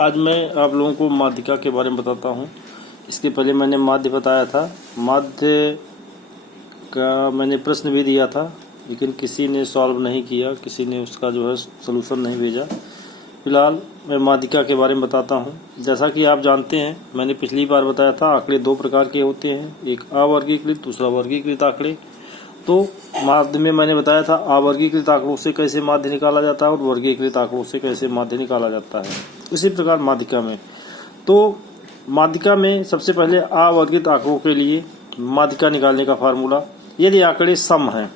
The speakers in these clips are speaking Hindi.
आज मैं आप लोगों को माध्यिका के बारे में बताता हूँ। इसके पहले मैंने माध्य बताया था। माध्य का मैंने प्रश्न भी दिया था, लेकिन किसी ने सॉल्व नहीं किया, किसी ने उसका जो है सलूशन नहीं भेजा। फिलहाल मैं माध्यिका के बारे में बताता हूँ। जैसा कि आप जानते हैं, मैंने पिछली बार बताया था आंकड़े दो प्रकार के होते हैं, एक अवर्गीकृत, दूसरा वर्गीकृत आंकड़े। तो माध्य में मैंने बताया था अवर्गीकृत आंकड़ों से कैसे माध्य निकाला जाता है और वर्गीकृत आंकड़ों से कैसे माध्य निकाला जाता है। इसी प्रकार माध्यिका में, तो माध्यिका में सबसे पहले अवर्गीकृत आंकड़ों के लिए माध्यिका निकालने का फार्मूला, यदि आंकड़े सम हैं,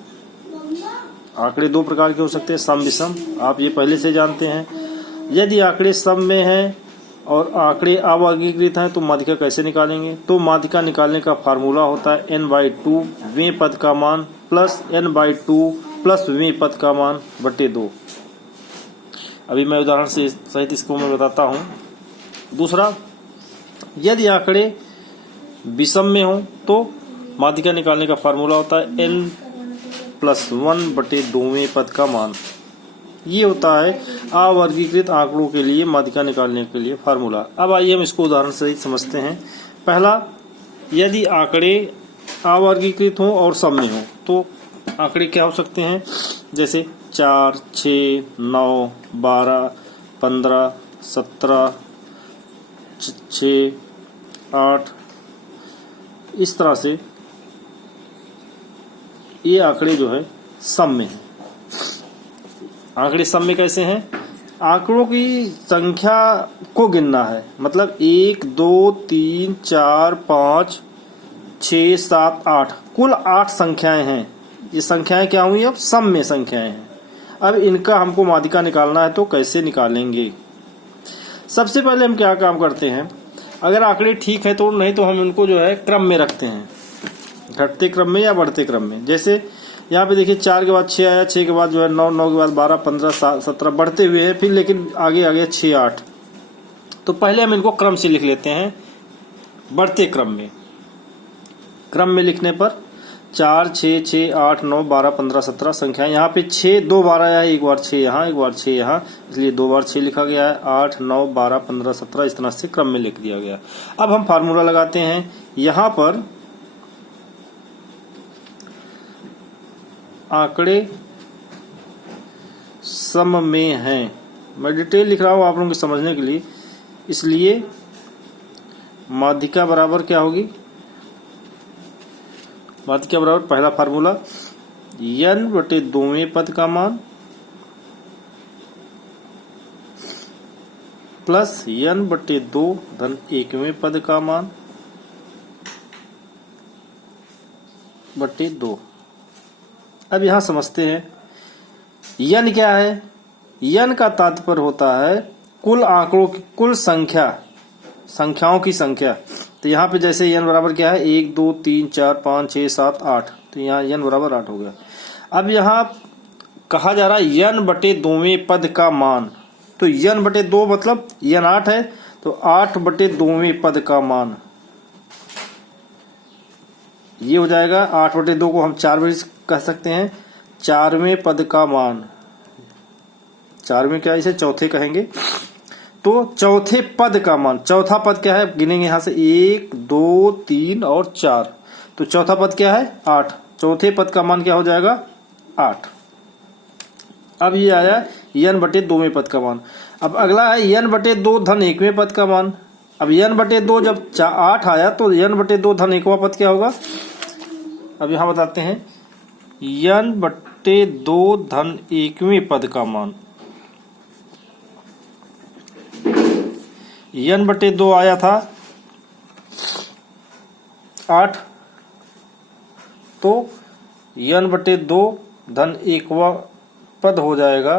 आंकड़े दो प्रकार के हो सकते हैं, सम विषम, आप ये पहले से जानते हैं। यदि आंकड़े सम में हैं और आंकड़े अवर्गीकृत हैं तो माध्यिका कैसे निकालेंगे? तो माध्यिका निकालने का फार्मूला होता है n/2 वें पद का मान प्लस n/2 प्लस वें पद का मान बटे 2। अभी मैं उदाहरण से सहित इसको मैं बताता हूँ। दूसरा, यदि आंकड़े विषम में हो तो माध्यिका निकालने का फार्मूला होता है n+1 बटे 2वें पद का मान। ये होता है अवर्गीकृत आंकड़ों के लिए माध्यिका निकालने के लिए फार्मूला। अब आइए हम इसको उदाहरण से समझते हैं। पहला, यदि आंकड़े अवर्गीकृत हों और सम में हों तो आंकड़े क्या हो सकते हैं? जैसे 4, 6, 9, 12, 15, 17, 6, 8, इस तरह से ये आंकड़े जो है सम में हैं। आंकड़े सम में कैसे हैं? आंकड़ों की संख्या को गिनना है, मतलब 1, 2, 3, 4, 5, 6, 7, 8, कुल 8 संख्याएं हैं। ये संख्याएं क्या हुई? अब सम में संख्याएं हैं। अब इनका हमको माध्यिका निकालना है तो कैसे निकालेंगे? सबसे पहले हम क्या काम करते हैं, अगर आंकड़े ठीक है तो नहीं तो हम उनको जो है क्रम में रखते हैं, घटते क्रम में या बढ़ते क्रम में। जैसे यहाँ पे देखिए 4 के बाद 6 आया, 6 के बाद जो है 9, 9 के बाद 12, 15, 17 बढ़ते हुए है, फिर लेकिन आगे आगे 6, 8। तो पहले हम इनको क्रम से लिख लेते हैं, बढ़ते क्रम में। क्रम में लिखने पर 4, 6, 6, 8, 9, 12, 15, 17 संख्या। यहाँ पे 6 2 बार आया है, एक बार 6 यहाँ, एक बार 6 यहाँ, इसलिए 2 बार 6 लिखा गया है। 8, 9, 12, 15, 17 इस तरह से क्रम में लिख दिया गया। अब हम फार्मूला लगाते हैं। यहाँ पर आंकड़े सम में हैं, मैं डिटेल लिख रहा हूं आप लोगों के समझने के लिए, इसलिए माध्यिका बराबर क्या होगी? माध्यिका बराबर पहला फार्मूला n बटे 2वें पद का मान प्लस n बटे 2 धन 1वें पद का मान बटे 2। अब यहां समझते हैं n क्या है। n का तात्पर्य होता है कुल आंकड़ों की कुल संख्या, संख्याओं की संख्या। तो यहाँ पे जैसे n बराबर क्या है, 1, 2, 3, 4, 5, 6, 7, 8, तो यहाँ n बराबर 8 हो गया। अब यहाँ कहा जा रहा है n बटे 2वें पद का मान, तो n बटे 2 मतलब n 8 है, तो 8 बटे 2वें पद का मान ये हो जाएगा। 8 बटे 2 को हम 4 भी कह सकते हैं, 4वें पद का मान। 4वें क्या, इसे चौथे कहेंगे। तो चौथे पद का मान, चौथा पद क्या है, गिनेंगे यहां से 1, 2, 3 और 4, तो चौथा पद क्या है 8। चौथे पद का मान क्या हो जाएगा 8। अब ये आया n बटे 2वें पद का मान। अब अगला है n बटे 2 धन 1वें पद का मान। अब n बटे 2 जब 8 आया तो n बटे 2 धन 1वां पद क्या होगा? अब यहां बताते हैं n बटे 2 धन 1वें पद का मान। n बटे 2 आया था 8, तो n बटे 2 धन 1वां पद हो जाएगा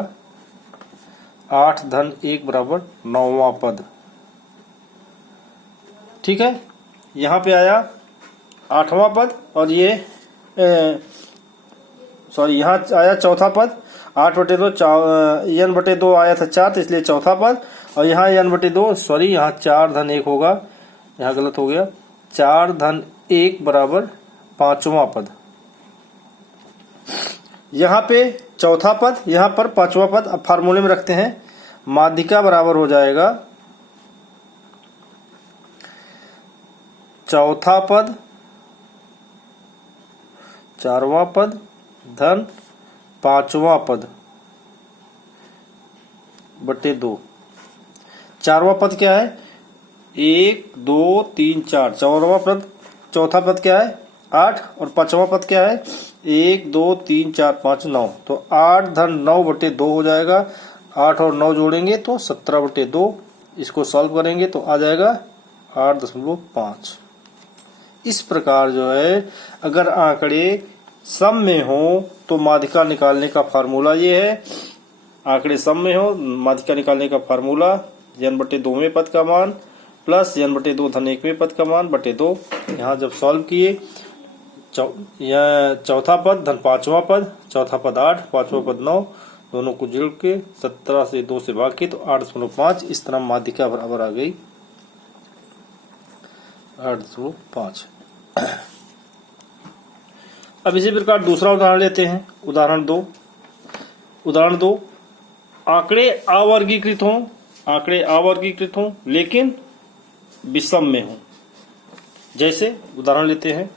8 धन 1 बराबर 9वां पद। ठीक है, यहाँ पे आया 8वां पद और ये यहाँ आया चौथा पद। 8 बटे 2 n बटे 2 आया था 4, तो इसलिए चौथा पद, और यहाँ n बटे 2 यहाँ 4 धन 1 होगा, यहाँ गलत हो गया, 4 धन 1 बराबर 5वां पद। यहाँ पे चौथा पद, यहाँ पर 5वां पद। अब फार्मूले में रखते हैं, माध्यिका बराबर हो जाएगा चौथा पद, चारवां पद धन पांचवा पद बटे 2। चारवां पद क्या है? 1 2 3 4। चौथा पद क्या है? 8 और पांचवा पद क्या है? 1 2 3 4 5 9। तो 8 धन 9 बटे 2 हो जाएगा। 8 और 9 जोड़ेंगे तो 17 बटे 2। इसको सॉल्व करेंगे तो आ जाएगा 8.5। इस प्रकार जो है अगर आंकड़े सम में हो तो माध्यिका निकालने का फार्मूला ये है। आंकड़े सम में हो, माध्यिका निकालने का फार्मूला n बटे 2वें पद का मान प्लस n बटे 2 धन 1वें पद का मान बटे 2। यहाँ जब सॉल्व किए चौथा पद धन पांचवा पद, चौथा पद 8, पांचवा पद 9, दोनों को जोड़ के 17 से 2 से भाग के तो 8.5। इस तरह माध्यिका बराबर आ गई 8.5। अब इसी प्रकार दूसरा उदाहरण लेते हैं। उदाहरण 2। आंकड़े अवर्गीकृत हों लेकिन विषम में हों। जैसे उदाहरण लेते हैं,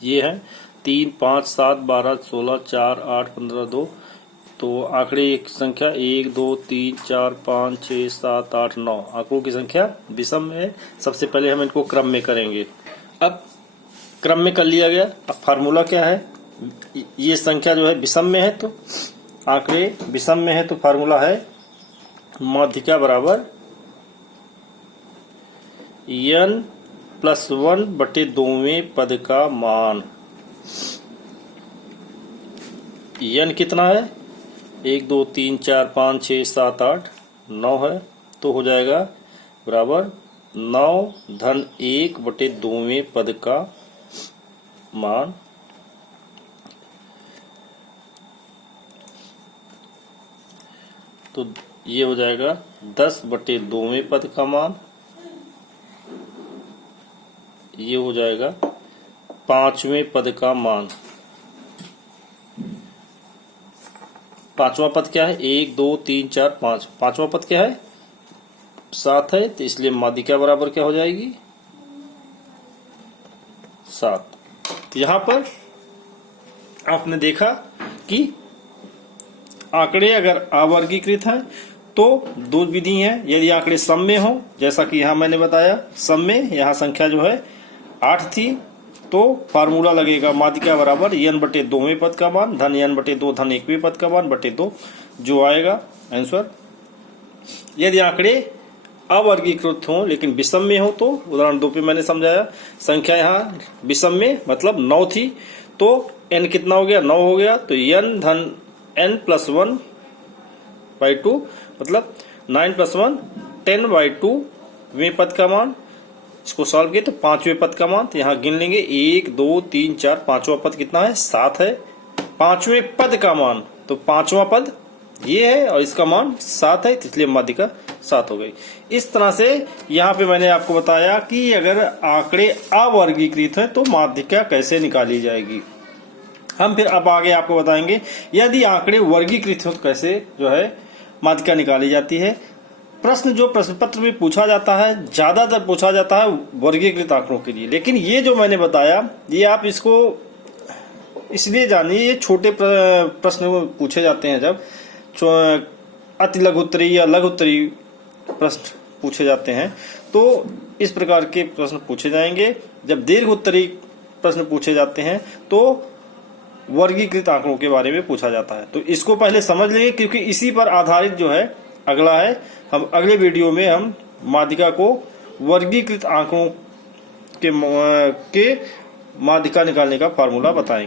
ये है 3 5 7 12 16 4 8 15 2। तो आंकड़े की संख्या 1 2 3 4 5 6 7 8 9। आंकड़ों की संख्या विषम में है। सबसे पहले हम इनको क्रम में करेंगे। अब क्रम में कर लिया गया। अब फार्मूला क्या है? ये संख्या जो है विषम में है, तो आंकड़े विषम में है तो फार्मूला है माध्यिका बराबर n + 1 बटे 2वें पद का मान। n कितना है? 1 2 3 4 5 6 7 8 9 है, तो हो जाएगा बराबर 9 धन 1 बटे 2वें पद का मान। तो ये हो जाएगा 10 बटे 2वें पद का मान। ये हो जाएगा 5वें पद का मान। पांचवा पद क्या है? 1 2 3 4 5। पांचवा पद क्या है? 7 है, तो इसलिए माध्यिका बराबर क्या हो जाएगी? 7। तो यहां पर आपने देखा कि आंकड़े अगर अवर्गीकृत हैं तो दो विधि हैं। यदि आंकड़े सम में हो, जैसा कि यहां मैंने बताया, सम में यहां संख्या जो है 8 थी, तो फार्मूला लगेगा माध्यिका बराबर n बटे 2वें पद का मान धन n बटे 2 धन 1वें पद का मान बटे 2, जो आएगा आंसर। यदि आंकड़े अवर्गीकृत हो लेकिन विषम में हो तो उदाहरण 2 पे मैंने समझाया। संख्या यहाँ विषम में मतलब 9 थी, तो n कितना हो गया? 9 हो गया। तो n धन n + 1 by 2 मतलब 9 + 1 10 by 2 वें पद का मान। इसको सॉल्व किए तो 5वें पद का मान। तो यहाँ गिन लेंगे 1 2 3 4। पांचवा पद कितना है? 7 है। 5वें पद का मान, तो 5वां पद ये है और इसका मान 7 है, इसलिए माध्यिका 7 हो गई। इस तरह से यहाँ पे मैंने आपको बताया कि अगर आंकड़े अवर्गीकृत है तो माध्यिका कैसे निकाली जाएगी। हम फिर अब आगे आपको बताएंगे यदि आंकड़े वर्गीकृत हो तो कैसे जो है माध्यिका निकाली जाती है। प्रश्न जो प्रश्न पत्र में पूछा जाता है ज्यादातर पूछा जाता है वर्गीकृत आंकड़ों के लिए, लेकिन ये जो मैंने बताया ये आप इसको इसलिए जानिए, ये छोटे प्रश्न पूछे जाते हैं जब अति लघुत्तरी या लघुत्तरी प्रश्न पूछे जाते हैं तो इस प्रकार के प्रश्न पूछे जाएंगे। जब दीर्घ उत्तरी प्रश्न पूछे जाते हैं तो वर्गीकृत आंकड़ों के बारे में पूछा जाता है। तो इसको पहले समझ लेंगे क्योंकि इसी पर आधारित जो है अगला है। हम अगले वीडियो में हम माध्यिका को वर्गीकृत आंकड़ों के माध्यिका निकालने का फार्मूला बताएंगे।